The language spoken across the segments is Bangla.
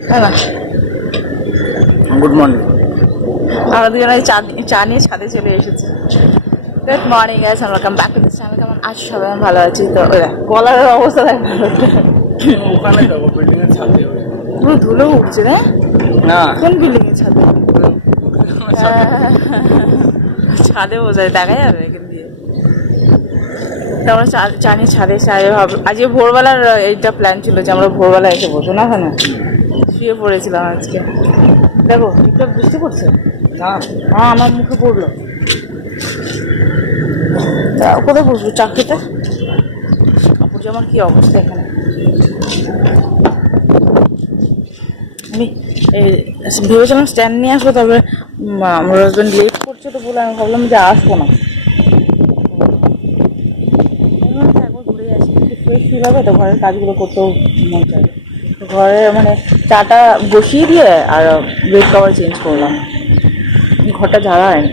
হ্যাঁ না, গুড মর্নিং। আমরা দুজনে চা নিয়ে ছাদে চলে এসেছি। Good morning guys, welcome back to this channel. কেমন আছো সবাই? আমি ভালো আছি। তো ওই গলার অবস্থা দেখ, ওখানে যাবো, বিল্ডিং এর ছাদে। পুরো ধুলো উঠছে রে। না, কোন বিল্ডিং এর ছাদে? ছাদে। ছাদে বোঝায়, দেখা যাবে এখান দিয়ে। তো আমরা চা নিয়ে ছাদে এসে আজকে ভোরবেলার এইটা প্ল্যান ছিল যে আমরা ভোরবেলা এসে বসবো না, ওখানে শুয়ে পড়েছিলাম আজকে। দেখো একটু বৃষ্টি পড়ছে। না, হ্যাঁ আমার মুখে পড়লো। তা কোথায় বসবো চা খেতে? কাপড় জামার কি অবস্থা এখানে। আমি ভেবেছিলাম স্ট্যান্ড নিয়ে আসবো, তবে আমার হাজব্যান্ড লেট করছে তো বলে আমি ভাবলাম যে আসবো না। একবার ঘুরে আসি, একটু ফ্রেশ ফিল হবে তো, ঘরের কাজগুলো করতেও মন চায়। তো ঘরে মানে চাটা বসিয়ে দিয়ে আর বেড কভার চেঞ্জ করলাম, ঘরটা ঝাড়া হয়নি।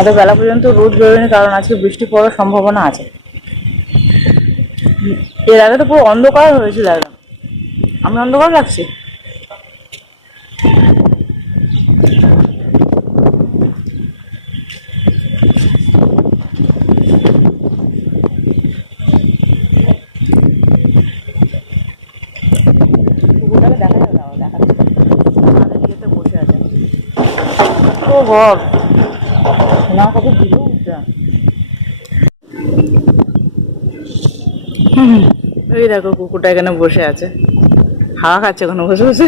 এত বেলা পর্যন্ত রোদ বেরোয়নি, কারণ আজকে বৃষ্টি পড়ার সম্ভাবনা আছে। এর আগে তো পুরো অন্ধকার হয়েছিল একদম। আমি অন্ধকার লাগছি। কুকুরটাকে দেখা যাবে, দেখা আমাদের দিকে বসে আছে। ও ঘর না, কত দিল উঠছে। ওই দেখো কুকুরটা এখানে বসে আছে, হাওয়া খাচ্ছে ওখানে বসে বসে।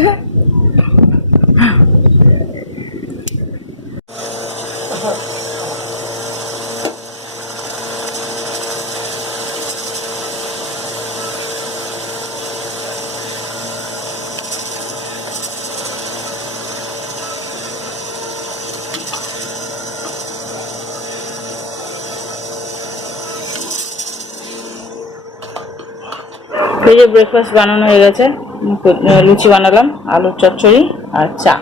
এই যে ব্রেকফাস্ট বানানো হয়ে গেছে, লুচি বানালাম, আলুর চচ্চড়ি আর চা।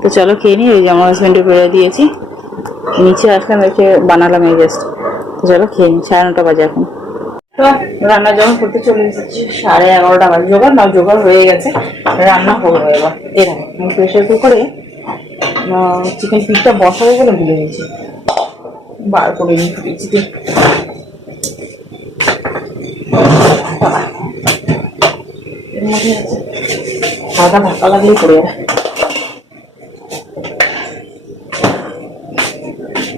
তো চলো খেয়ে নিই। ওই যে আমার হাজব্যান্ডে বেড়ে দিয়েছি, নিচে আসলাম, এসে বানালাম এই জাস্ট। তো চলো খেয়ে নিই, 9:30 বাজে এখন। তো রান্না যখন করতে চলে এসেছি, 11:30 বাজে। জোগাড় হয়ে গেছে, রান্না হবে এবার। এরকম আমি প্রেশার কুকারে চিকেন পিসটা বসাবো বলে ভুলে গেছি, বার করে নিই ফ্রিজে। এর মধ্যে আছে হালকা ধাক্কা লাগলেই পড়ে যাবে।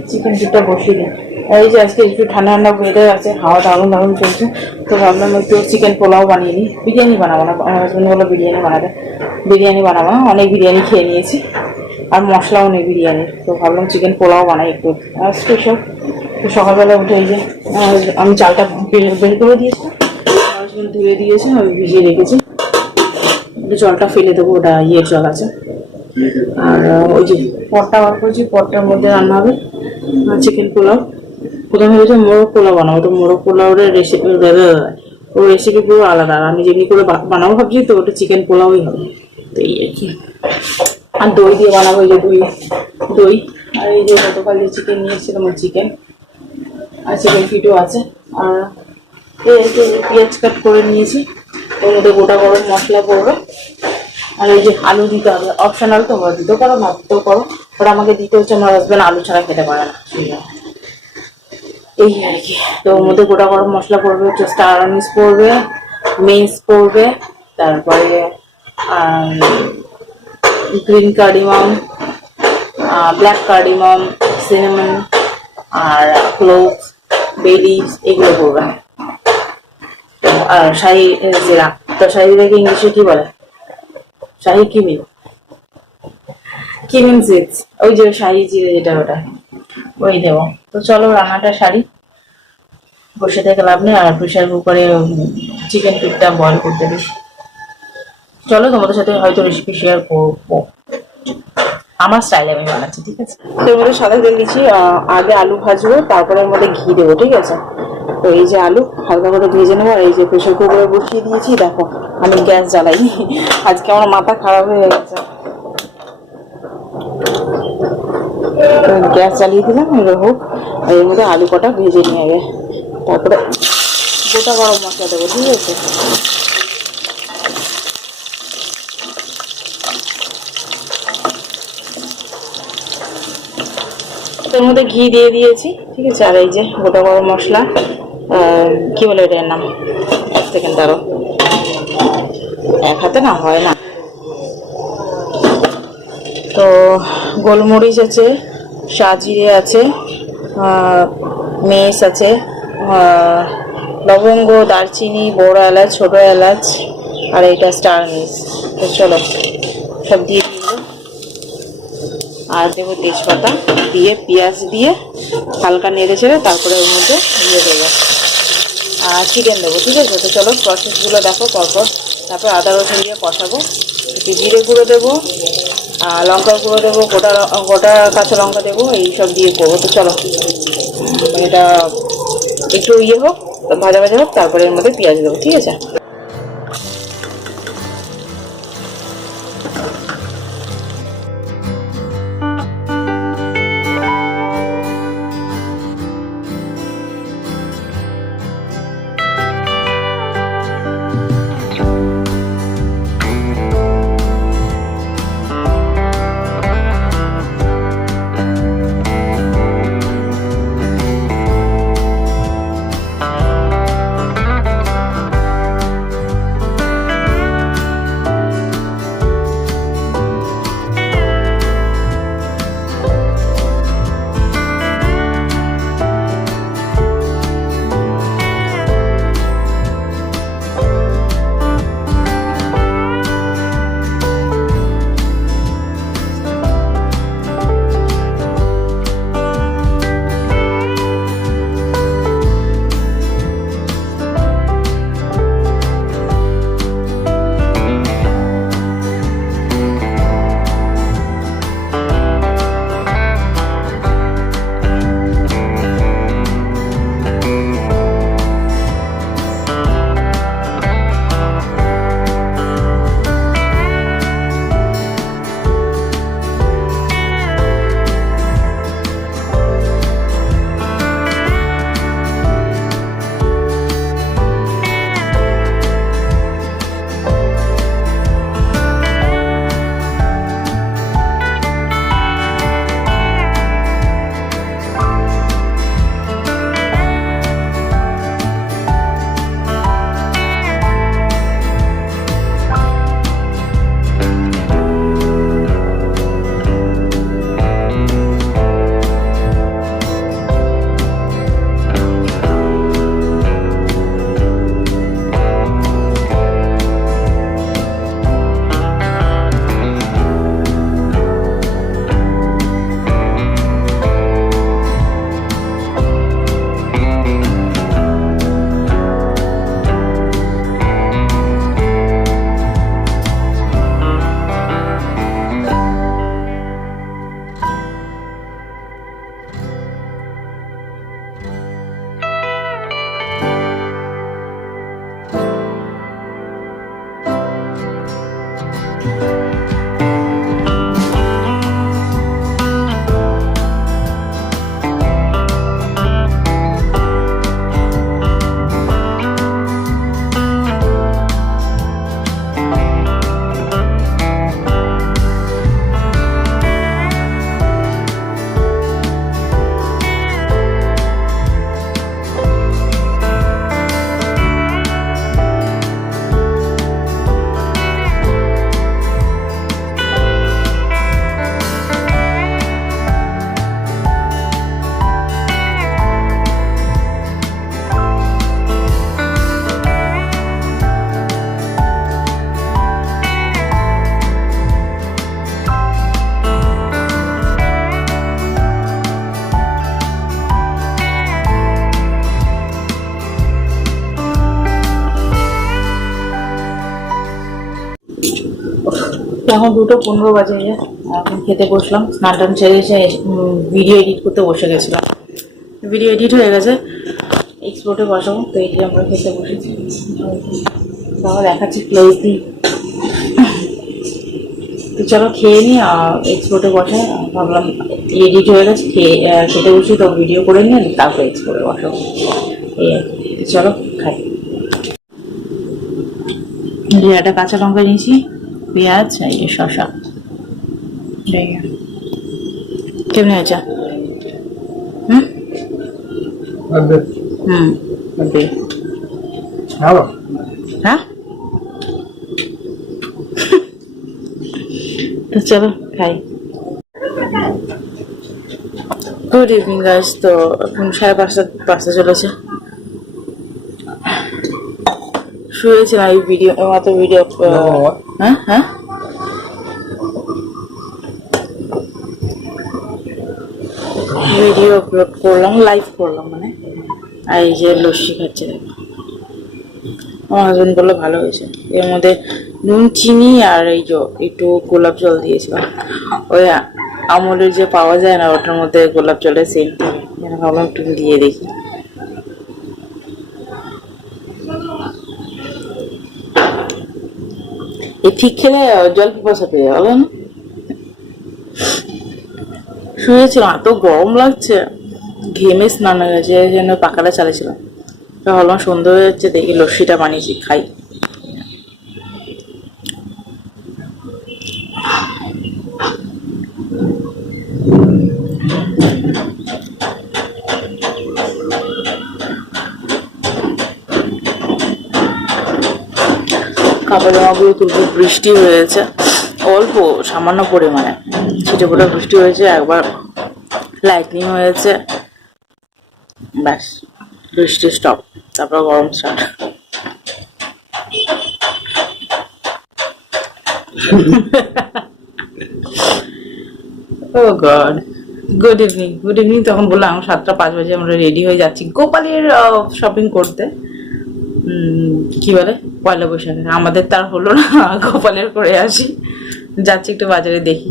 চিকেন পিসটা বসিয়ে দিই। এই যে আজকে একটু ঠান্ডা ঠান্ডা ওয়েদার আছে, হাওয়া দারুণ দারুণ চলছে। তো ভাবলাম একটু চিকেন পোলাও বানিয়ে নিই। বিরিয়ানি বানাবো না, আমার হাজব্যান্ড বললো বিরিয়ানি বানাতে। বিরিয়ানি বানাবো না, অনেক বিরিয়ানি খেয়ে নিয়েছি আর মশলাও নেই বিরিয়ানির। তো ভাবলাম চিকেন পোলাও বানাই একটু স্পেশাল। তো সকালবেলা উঠে এই যে আমি চালটা বের করে দিয়েছিলাম, আমার হাজব্যান্ড ধুয়ে দিয়েছে, আমি ভিজিয়ে রেখেছি। একটু জলটা ফেলে দেবো, ওটা ইয়ের জল আছে। আর ওই যে পটটা বার করেছি, পটটার মধ্যে রান্না হবে চিকেন পোলাও। প্রথমে ভেবেছি মোরগ পোলাও বানাবো, তো মোরগ পোলাওর রেসিপি ওর রেসিপি পুরো আলাদা। আর আমি যেমনি করে বানাবো ভাবছি, তো ওটা চিকেন পোলাওই হবে। তো এই আর কি। আর দই দিয়ে বানাবো, এই যে দই। আর এই যে গতকাল যে চিকেন নিয়ে এসেছিলাম, ওই চিকেন আর চিকেন ফিটও আছে। আর এই যে পেঁয়াজ কাট করে নিয়েছি, ওর মধ্যে গোটা গরম মশলা পড়বে। আর এই যে আলু দিতে হবে, অপশনাল, তোমরা দিতেও পারো না দিতেও পারো, ওটা আমাকে দিতে হচ্ছে, আমার হাজব্যান্ড আলু ছাড়া খেতে পারে না। এই আর কি। তো ওর মধ্যে গোটা গরম মশলা পড়বে, হচ্ছে স্টার আনিস পড়বে, মেস পড়বে, তারপরে গ্রিন কার্ডিমাম, ব্ল্যাক কার্ডিমাম, সিনেমন আর ক্লোভস, বেলিস, এগুলো পড়বে। আর শাহি জিরা। তো শাহি জিরাকে ইংলিশে কি বলে? শাহি কিমিন সিডস, ওই যে শাহি জিরে যেটা, ওটা ওই দেবো। তো চলো রান্নাটা সারি, বসে থেকে লাভ নেই। আর প্রেশার কুকারে চিকেন পিঠটা বয়েল করতে দিই। চলো তোমাদের সাথে হয়তো রেসিপি শেয়ার করবো, আমার স্টাইলে আমি বানাচ্ছি, ঠিক আছে? তো এর মধ্যে সাদা তেল দিচ্ছি, আগে আলু ভাজবো, তারপরে এর মধ্যে ঘি দেবো, ঠিক আছে? তো এই যে আলু হালকা করে ভেজে নেবো। আর এই যে প্রেশার কুকারে বসিয়ে দিয়েছি, দেখো আমি গ্যাস জ্বালাইনি, আজকে আমার মাথা খারাপ হয়ে গেছে। গ্যাস জ্বালিয়ে দিলাম, এবার হোক। আর এর মধ্যে আলু কটা ভেজে নিয়ে আগে, তারপরে গোটা গরম মশলা দেবো, ঠিক আছে? এর মধ্যে ঘি দিয়ে দিয়েছি, ঠিক আছে। আর এই যে গোটা গরম মশলা, কি বলে এটার নাম, এক সেকেন্ড দাঁড়ো, এক হাতে না হয় না। তো গোলমরিচ আছে, সাজিরে আছে, মেস আছে, লবঙ্গ, দারচিনি, বড় এলাচ, ছোট এলাচ, আর এইটা স্টার মিস। তো চলো সব দিয়ে দিল। আর দেবো তেজপাতা, দিয়ে পেঁয়াজ দিয়ে হালকা নেড়ে চেড়ে তারপরে ওর মধ্যে দিয়ে দেবো আর চিকেন দেবো, ঠিক আছে। তো চলো প্রসেসগুলো দেখো পরপর। তারপর আদা রসুন দিয়ে কষাবো, একটু জিরে গুঁড়ো দেবো, লঙ্কার গুঁড়ো দেবো, গোটা কাঁচা লঙ্কা দেবো, এইসব দিয়ে করবো। তো চলো এটা একটু হোক, ভাজা ভাজা হোক, তারপরে এর মধ্যে পেঁয়াজ দেবো, ঠিক আছে। এখন 2:15 বাজে, এখন খেতে বসলাম। স্নান টান ছেড়ে এসে ভিডিও এডিট করতে বসে গেছিলাম। ভিডিও এডিট হয়ে গেছে, এক্সপোর্টে বসাবো। তো এটি আমরা খেতে বসেছি। বাবা দেখাচ্ছি প্লেস দিই। তো চলো খেয়ে নিই, এক্সপোর্টে বসে ভাবলাম এডিট হয়ে গেছে, খেতে বসি তো ভিডিও করে নিন, তারপর এক্সপোর্টে বসাবো। এই আর কি। চলো খাই। একটা কাঁচা লঙ্কা নিয়েছি, পেঁয়াজ, এই যে শসা। কেমন হয়েছে? ওকে ভালো হ্যাঁ তো চলো খাই। Good evening guys. তো এখন 5:30 বাজতে চলেছে। শুয়েছিলাম এই ভিডিও মাত্র ভিডিও হ্যাঁ হ্যাঁ ভিডিও আপলোড করলাম, লাইভ করলাম মানে। আর এই যে লস্যি খাচ্ছে দেখো। আমার হাজবেন্ড বললো ভালো হয়েছে। এর মধ্যে নুন চিনি আর এই যে একটু গোলাপ জল দিয়েছিলাম। ওই আমলের যে পাওয়া যায় না ওটার মধ্যে গোলাপ জলের সেন্ট থাকে, ভাবলাম একটু দিয়ে দেখি। এই ঠিক খেলে জল পিপাসা পেয়ে যাবে না। শুয়েছিলাম, এত গরম লাগছে, ঘেমে স্নান হয়ে গেছে, এই জন্য পাখাটা চালিয়েছিলাম। ভাবলাম সন্ধ্যা হয়ে যাচ্ছে, দেখি লস্যিটা বানিয়েছি খাই। কাপড় জামাগুলো তুলবো, বৃষ্টি হয়েছে অল্প সামান্য পরিমাণে, ছিটে ফোটা বৃষ্টি হয়েছে, একবার লাইটনিং হয়েছে, ব্যাস বৃষ্টি স্টপ, তারপর গরম start. Oh God, good evening. Good evening তখন বললাম 7:05 বাজে আমরা রেডি হয়ে যাচ্ছি গোপালের শপিং করতে। কি বলে পয়লা বৈশাখে, আমাদের তার হলো না, গোপালের করে আসি। যাচ্ছি একটু বাজারে দেখি।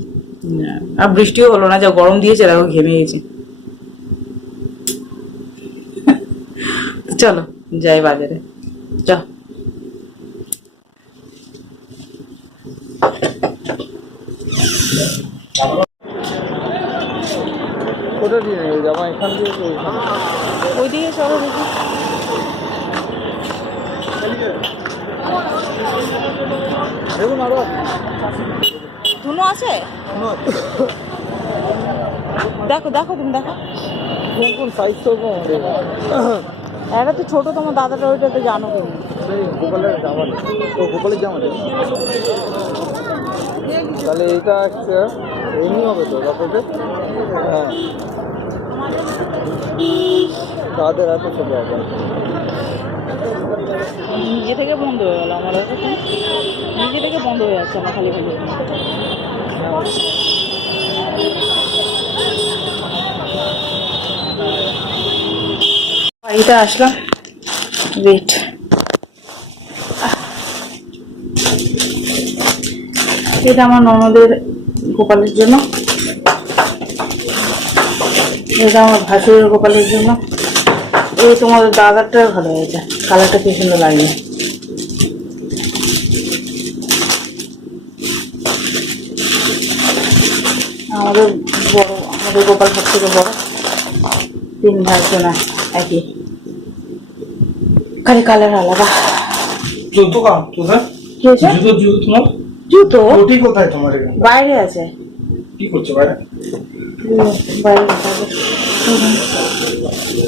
আর বৃষ্টিও হলো না, যা গরম দিয়েছে দেখো ঘেমে গেছে। চলো যাই বাজারে, চল। কোথা দিয়ে নেবে জামা? এখান দিয়ে তো ওইখানে। ওইদিকে চলো দেখি। দেখুন আরো ধুনো আছে, দেখো দেখো তুমি দেখো কোন কোন সাইজ তো এটা তো ছোট, তোমার দাদাটা ওইটা তো জানো তুমি। গোপালের জামা নেই। ও গোপালের জামা নেই, তাহলে এটা একটা এমনি হবে তো বাচ্চাদের। হ্যাঁ তাদের এত ছোট হবে। নিজে থেকে বন্ধ হয়ে গেল আমার, নিজে থেকে বন্ধ হয়ে যাচ্ছে আমার খালি খালি। বাড়িতে আসলাম, ওয়েট, এটা আমার ননদের গোপালের জন্য, এটা আমার ভাসুরের গোপালের জন্য। এই তোমাদের দাদারটা ভালো হয়েছে, কালারটা কি সুন্দর লাগছে। আমাদের বড়, আমাদের গোপাল সব থেকে বড়, 3 ভাই বোন একই, খালি কালার আলাদা। জুতো কাম তোদের কি হয়েছে? জুতো জুতো তোমার জুতো ওটি কোথায় তোমার? এখানে বাইরে আছে। কি করছো বাইরে? বাইরে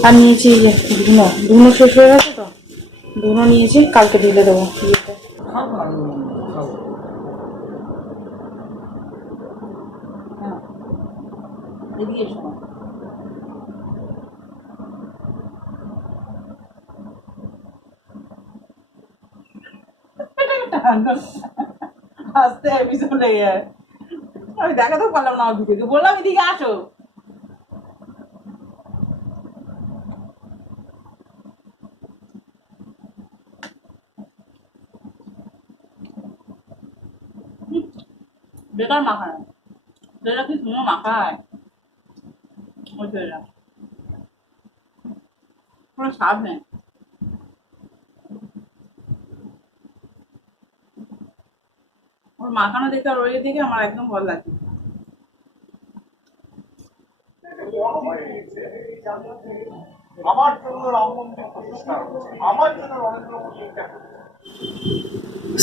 আর নিয়েছি যে ধুনো, ধুনো শেষ হয়ে গেছে তো, ধুনো নিয়েছি, কালকে ঢেলে দেবো ইয়েতে। হ্যাঁ এদিকে শোনো, আস্তে পিছনে আমি দেখাতে পারলাম না, ভিডিওতে বললাম এদিকে আসো। বেকার মাখায়, সেটা কি তুমি মাখায় ওই সেটা কোনো স্বাদ নেই। ওর মাখানো দেখে আর ওই দেখে আমার একদম ভালো লাগে। আমার জন্য রাম মন্দির প্রতিষ্ঠা, আমার জন্য Narendra Modi.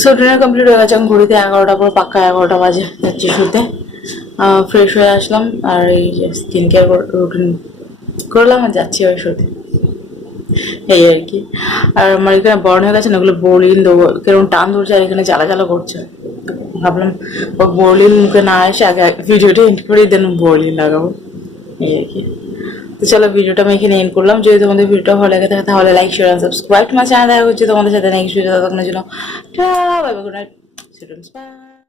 So dinner complete হয়ে গেছে, এখন ঘড়িতে 11টা পর, পাক্কা 11টা বাজে, যাচ্ছি শুতে। ফ্রেশ হয়ে আসলাম আর এই যে স্কিন কেয়ার রুটিন করলাম আর যাচ্ছি ওই শুতে। এই আর কি। আর আমার এখানে বর্ণ হয়ে গেছে না, ওগুলো বলিন দেবো, কেরকম টান ধরছে আর এখানে জ্বালা জ্বালা করছে। ভাবলাম ও বর্লিন মুখে না এসে আগে ভিডিওটা এন্ড করে দেন বর্লিন লাগাবো, এই আর কি। তো চলো ভিডিওটা আমি এখানে এন্ড করলাম। যদি তোমাদের ভিডিওটা ভালো লাগে থাকে তাহলে লাইক শেয়ার আর সাবস্ক্রাইব। তোমার চ্যানেল দেখা হচ্ছে তোমাদের সাথে নেক্সট ভিডিও, ততক্ষণের জন্য bye bye, good night, students, by.